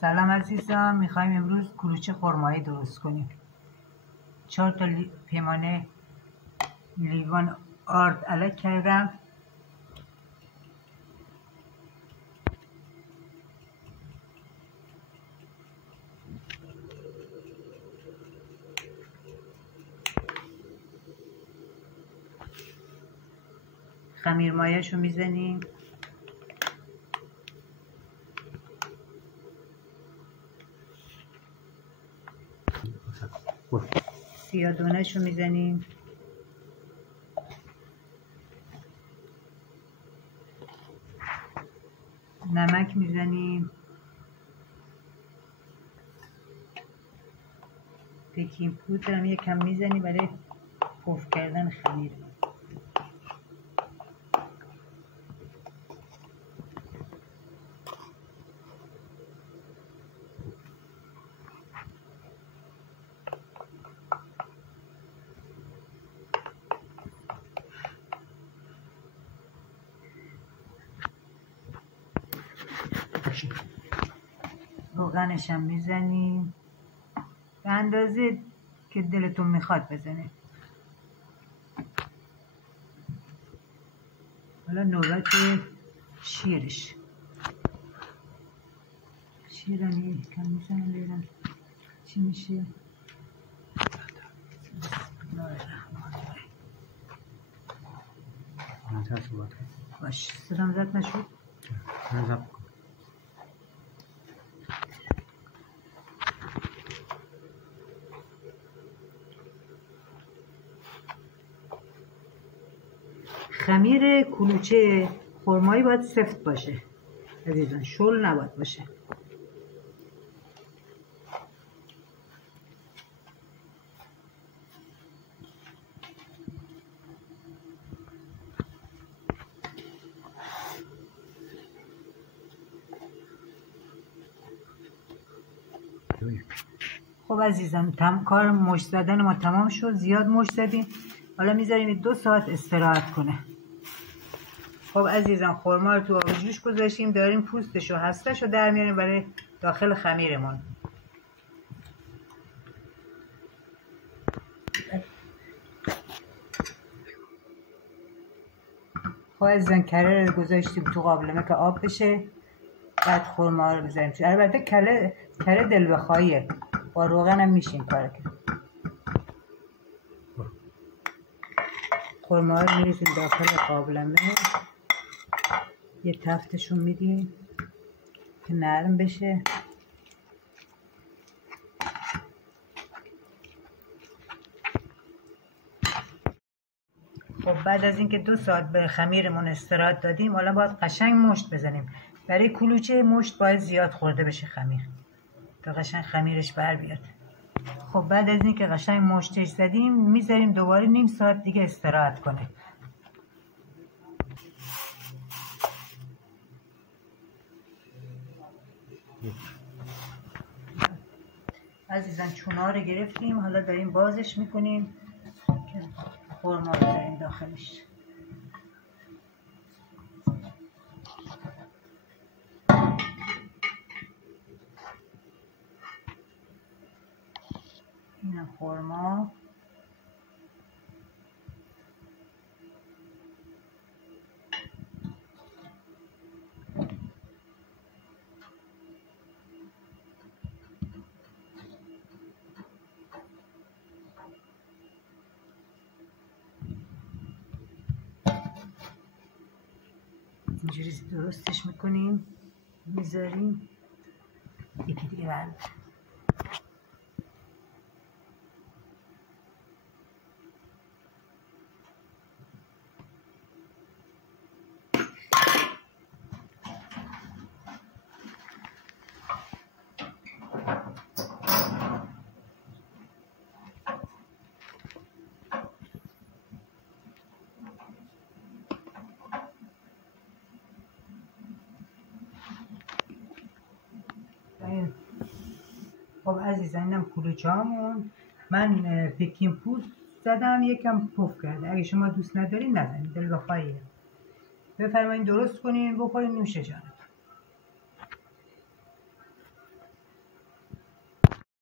سلام عزیزان، میخوایم امروز کلوچه خرمایی درست کنیم. 4 تا پیمانه لیوان آرد الک کردم. خمیر مایه‌شو میزنیم. سیاه‌دونه‌شو میزنیم. نمک میزنیم. بیکینگ پودر هم یکم میزنیم برای پف کردن خمیر. روغنش هم میزنیم به اندازه که دلتون میخواد بزنید. حالا نوبت شیرش. شیرم یکم میزنم ببینم چی میشه. باش صدام زد نشد. خمیر کلوچه خرمایی باید سفت باشه عزیزان، شل نباید باشه. خب عزیزان، کار مشت زدن ما تمام شد. زیاد مشت زدیم، حالا میذاریم 2 ساعت استراحت کنه. خب عزیزان، خرما رو تو آب جوش گذاشتیم، داریم پوستش و هستش رو در میاریم برای داخل خمیرمون. خب عزیزان، کره رو گذاشتیم تو قابلمه که آب بشه، بعد خرما رو بذاریم. البته کره دل بخواهیه، با روغن هم میشه این کار کرد. خرما رو میریزیم داخل قابلمه، یه تفتشون میدیم که نرم بشه. خب بعد از اینکه 2 ساعت به خمیرمون استراحت دادیم، حالا باید قشنگ مشت بزنیم. برای کلوچه مشت باید زیاد خورده بشه خمیر تا قشنگ خمیرش بر بیاد. خب بعد از اینکه قشنگ مشتش زدیم، میذاریم دوباره نیم ساعت دیگه استراحت کنه. عزیزان، چونا رو گرفتیم، حالا داریم بازش میکنیم که خرما رو بذاریم داخلش. اینم خرما. اینجوری درستش میکنیم، میذاریم. یکی دیگه برد. خب عزیزان، اینم کلوچه هامون. من بیکینگ پودر زدم، یکم پف کرده. اگه شما دوست ندارین نزنید، دل بخواهیه. بفرمایید درست کنین، بخورین، نوش جان.